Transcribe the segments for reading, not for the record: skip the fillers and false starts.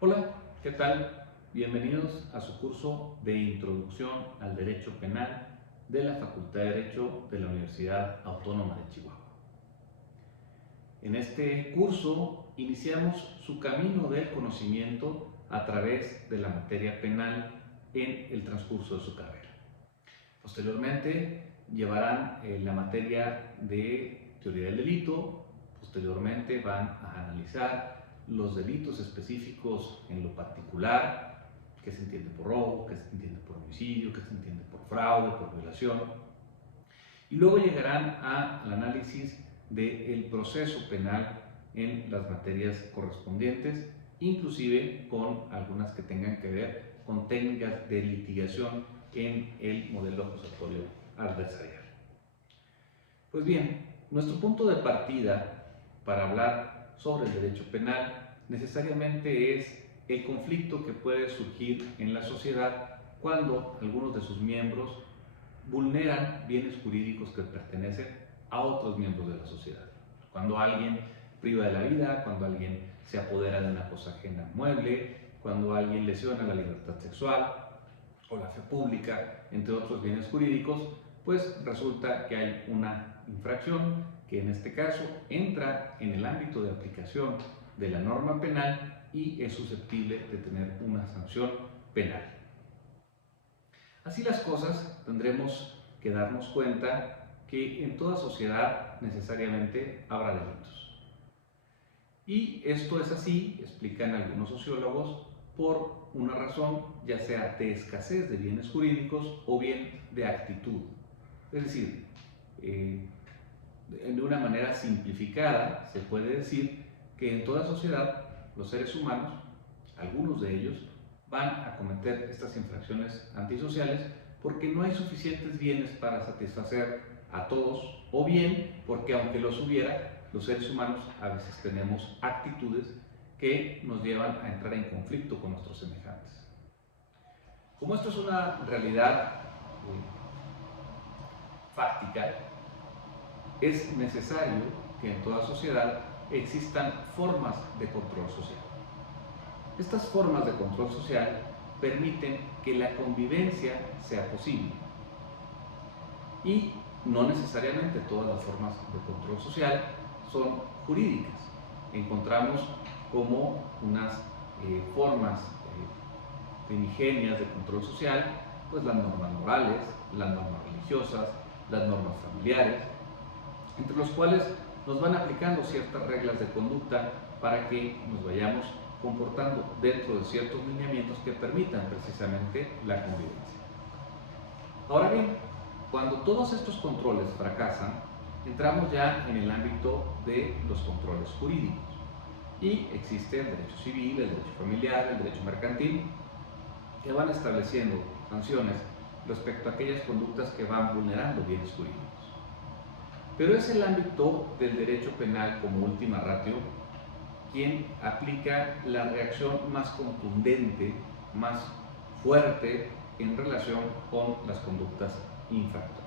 Hola, ¿qué tal? Bienvenidos a su curso de Introducción al Derecho Penal de la Facultad de Derecho de la Universidad Autónoma de Chihuahua. En este curso iniciamos su camino del conocimiento a través de la materia penal en el transcurso de su carrera. Posteriormente llevarán la materia de teoría del delito, posteriormente van a analizar los delitos específicos en lo particular, qué se entiende por robo, qué se entiende por homicidio, qué se entiende por fraude, por violación, y luego llegarán al análisis del proceso penal en las materias correspondientes, inclusive con algunas que tengan que ver con técnicas de litigación en el modelo acusatorio adversarial. Pues bien, nuestro punto de partida para hablar sobre el derecho penal necesariamente es el conflicto que puede surgir en la sociedad cuando algunos de sus miembros vulneran bienes jurídicos que pertenecen a otros miembros de la sociedad. Cuando alguien priva de la vida, cuando alguien se apodera de una cosa ajena mueble, cuando alguien lesiona la libertad sexual o la fe pública, entre otros bienes jurídicos, pues resulta que hay una infracción que en este caso entra en el ámbito de aplicación de la norma penal y es susceptible de tener una sanción penal. Así las cosas, tendremos que darnos cuenta que en toda sociedad necesariamente habrá delitos. Y esto es así, explican algunos sociólogos, por una razón ya sea de escasez de bienes jurídicos o bien de actitud. Es decir, de una manera simplificada se puede decir que en toda sociedad los seres humanos, algunos de ellos, van a cometer estas infracciones antisociales porque no hay suficientes bienes para satisfacer a todos, o bien porque aunque los hubiera, los seres humanos a veces tenemos actitudes que nos llevan a entrar en conflicto con nuestros semejantes. Como esto es una realidad fáctica, es necesario que en toda sociedad existan formas de control social. Estas formas de control social permiten que la convivencia sea posible. Y no necesariamente todas las formas de control social son jurídicas. Encontramos como unas formas primigenias de control social, pues las normas morales, las normas religiosas, las normas familiares, entre los cuales nos van aplicando ciertas reglas de conducta para que nos vayamos comportando dentro de ciertos lineamientos que permitan precisamente la convivencia. Ahora bien, cuando todos estos controles fracasan, entramos ya en el ámbito de los controles jurídicos. Y existe el derecho civil, el derecho familiar, el derecho mercantil, que van estableciendo sanciones respecto a aquellas conductas que van vulnerando bienes jurídicos. Pero es el ámbito del derecho penal como última ratio quien aplica la reacción más contundente, más fuerte en relación con las conductas infractoras.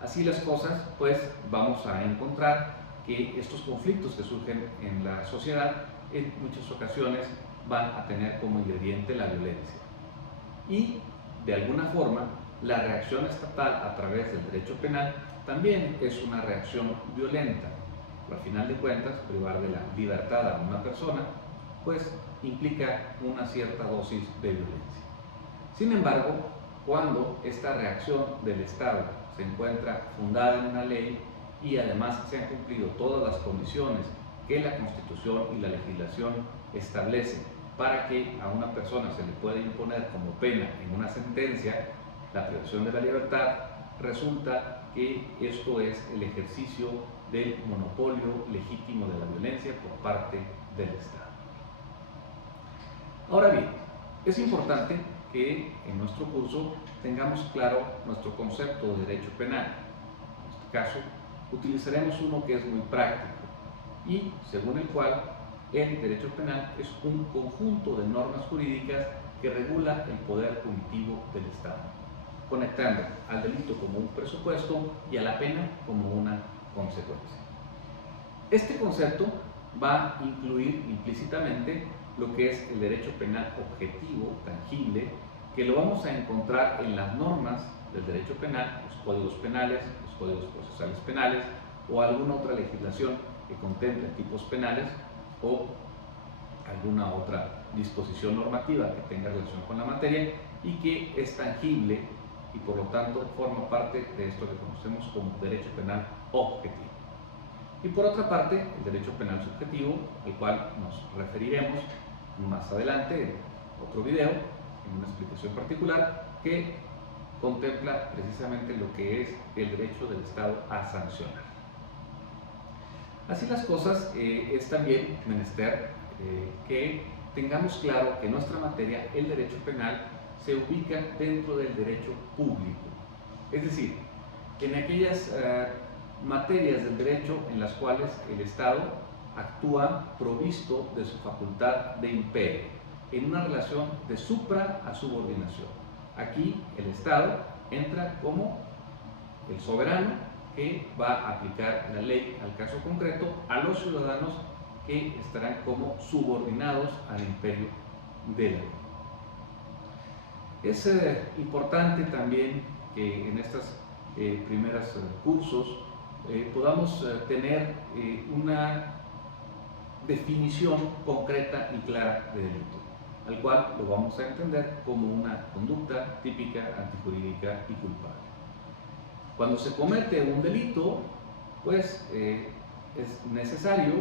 Así las cosas, pues vamos a encontrar que estos conflictos que surgen en la sociedad en muchas ocasiones van a tener como ingrediente la violencia. Y de alguna forma, la reacción estatal a través del derecho penal también es una reacción violenta. Al final de cuentas, privar de la libertad a una persona, pues implica una cierta dosis de violencia. Sin embargo, cuando esta reacción del Estado se encuentra fundada en una ley y además se han cumplido todas las condiciones que la Constitución y la legislación establecen para que a una persona se le pueda imponer como pena en una sentencia la privación de la libertad, resulta que esto es el ejercicio del monopolio legítimo de la violencia por parte del Estado. Ahora bien, es importante que en nuestro curso tengamos claro nuestro concepto de derecho penal. En este caso, utilizaremos uno que es muy práctico y según el cual el derecho penal es un conjunto de normas jurídicas que regula el poder punitivo del Estado, conectando al delito como un presupuesto y a la pena como una consecuencia. Este concepto va a incluir implícitamente lo que es el derecho penal objetivo, tangible, que lo vamos a encontrar en las normas del derecho penal, los códigos penales, los códigos procesales penales o alguna otra legislación que contemple tipos penales o alguna otra disposición normativa que tenga relación con la materia y que es tangible y por lo tanto forma parte de esto que conocemos como derecho penal objetivo. Y por otra parte, el derecho penal subjetivo, al cual nos referiremos más adelante en otro video, en una explicación particular, que contempla precisamente lo que es el derecho del Estado a sancionar. Así las cosas, es también menester que tengamos claro que nuestra materia, el derecho penal, se ubica dentro del derecho público. Es decir, en aquellas materias del derecho en las cuales el Estado actúa provisto de su facultad de imperio, en una relación de supra a subordinación. Aquí el Estado entra como el soberano que va a aplicar la ley al caso concreto a los ciudadanos que estarán como subordinados al imperio de la ley. Es importante también que en estos primeros cursos podamos tener una definición concreta y clara de delito, al cual lo vamos a entender como una conducta típica, antijurídica y culpable. Cuando se comete un delito, pues es necesario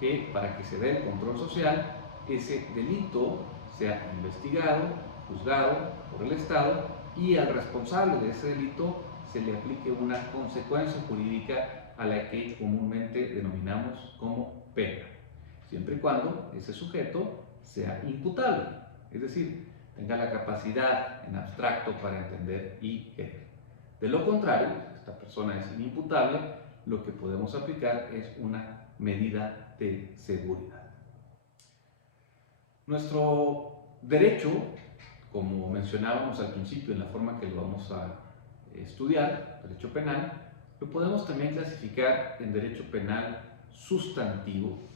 que para que se dé el control social, ese delito sea investigado, juzgado por el Estado y al responsable de ese delito se le aplique una consecuencia jurídica a la que comúnmente denominamos como pena, siempre y cuando ese sujeto sea imputable, es decir, tenga la capacidad en abstracto para entender y querer. De lo contrario, si esta persona es inimputable, lo que podemos aplicar es una medida de seguridad. Nuestro derecho, como mencionábamos al principio en la forma que lo vamos a estudiar, derecho penal, lo podemos también clasificar en derecho penal sustantivo,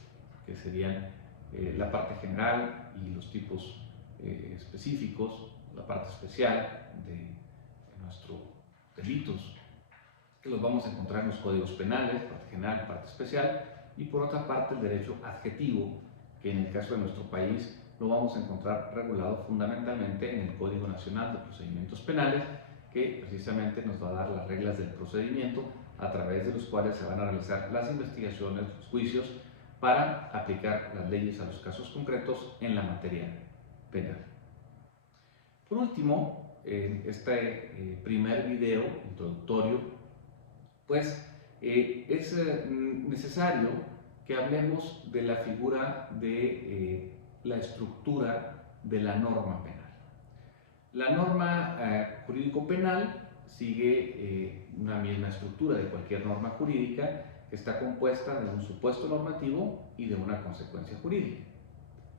que serían la parte general y los tipos específicos, la parte especial de nuestros delitos, que los vamos a encontrar en los códigos penales, parte general, parte especial, y por otra parte el derecho adjetivo, que en el caso de nuestro país lo vamos a encontrar regulado fundamentalmente en el Código Nacional de Procedimientos Penales, que precisamente nos va a dar las reglas del procedimiento a través de los cuales se van a realizar las investigaciones, los juicios, para aplicar las leyes a los casos concretos en la materia penal. Por último, en este primer video introductorio, pues es necesario que hablemos de la figura de la estructura de la norma penal. La norma jurídico-penal sigue una misma estructura de cualquier norma jurídica, que está compuesta de un supuesto normativo y de una consecuencia jurídica.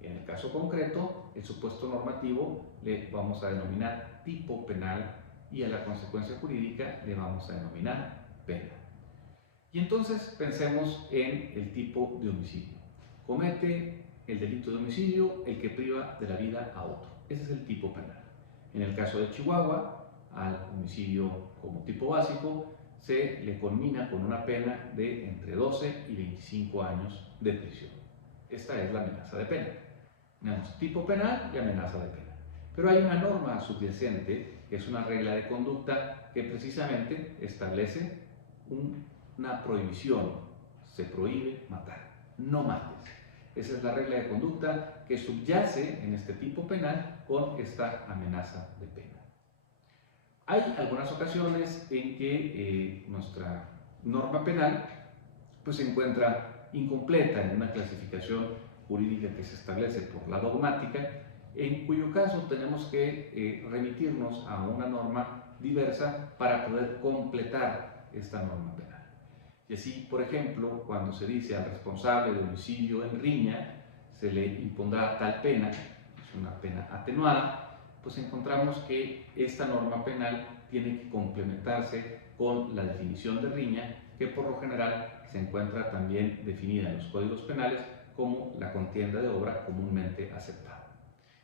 En el caso concreto, el supuesto normativo le vamos a denominar tipo penal y a la consecuencia jurídica le vamos a denominar pena. Y entonces pensemos en el tipo de homicidio. Comete el delito de homicidio el que priva de la vida a otro. Ese es el tipo penal. En el caso de Chihuahua, al homicidio como tipo básico se le conmina con una pena de entre 12 y 25 años de prisión. Esta es la amenaza de pena. Tenemos tipo penal y amenaza de pena. Pero hay una norma subyacente, que es una regla de conducta que precisamente establece una prohibición. Se prohíbe matar. No mates. Esa es la regla de conducta que subyace en este tipo penal con esta amenaza de pena. Hay algunas ocasiones en que nuestra norma penal pues, se encuentra incompleta en una clasificación jurídica que se establece por la dogmática, en cuyo caso tenemos que remitirnos a una norma diversa para poder completar esta norma penal. Y así, por ejemplo, cuando se dice al responsable de homicidio en riña, se le impondrá tal pena, es una pena atenuada, pues encontramos que esta norma penal tiene que complementarse con la definición de riña, que por lo general se encuentra también definida en los códigos penales como la contienda de obra comúnmente aceptada.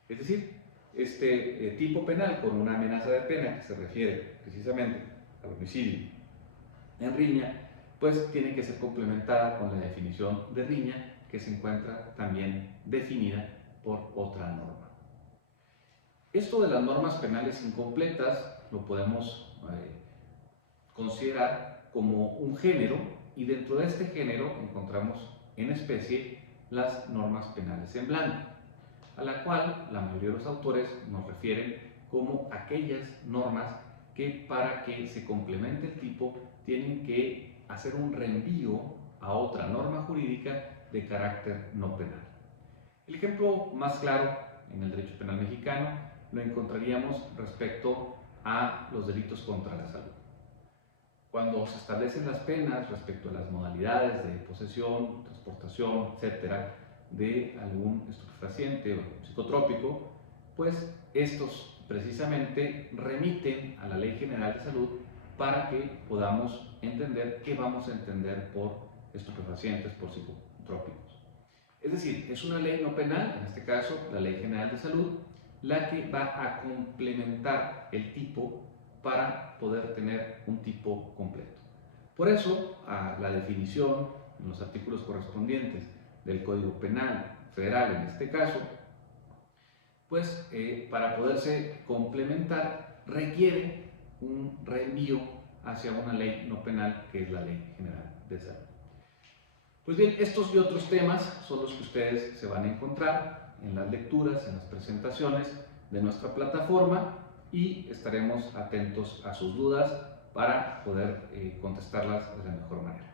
Es decir, este tipo penal con una amenaza de pena que se refiere precisamente al homicidio en riña, pues tiene que ser complementada con la definición de riña que se encuentra también definida por otra norma. Esto de las normas penales incompletas lo podemos considerar como un género, y dentro de este género encontramos en especie las normas penales en blanco, a la cual la mayoría de los autores nos refieren como aquellas normas que para que se complemente el tipo tienen que hacer un reenvío a otra norma jurídica de carácter no penal. El ejemplo más claro en el derecho penal mexicano lo encontraríamos respecto a los delitos contra la salud. Cuando se establecen las penas respecto a las modalidades de posesión, transportación, etcétera, de algún estupefaciente o psicotrópico, pues estos precisamente remiten a la Ley General de Salud para que podamos entender qué vamos a entender por estupefacientes, por psicotrópicos. Es decir, es una ley no penal, en este caso la Ley General de Salud, la que va a complementar el tipo para poder tener un tipo completo. Por eso, a la definición en los artículos correspondientes del Código Penal Federal, en este caso, pues para poderse complementar requiere un reenvío hacia una ley no penal que es la Ley General de Salud. Pues bien, estos y otros temas son los que ustedes se van a encontrar en las lecturas, en las presentaciones de nuestra plataforma, y estaremos atentos a sus dudas para poder contestarlas de la mejor manera.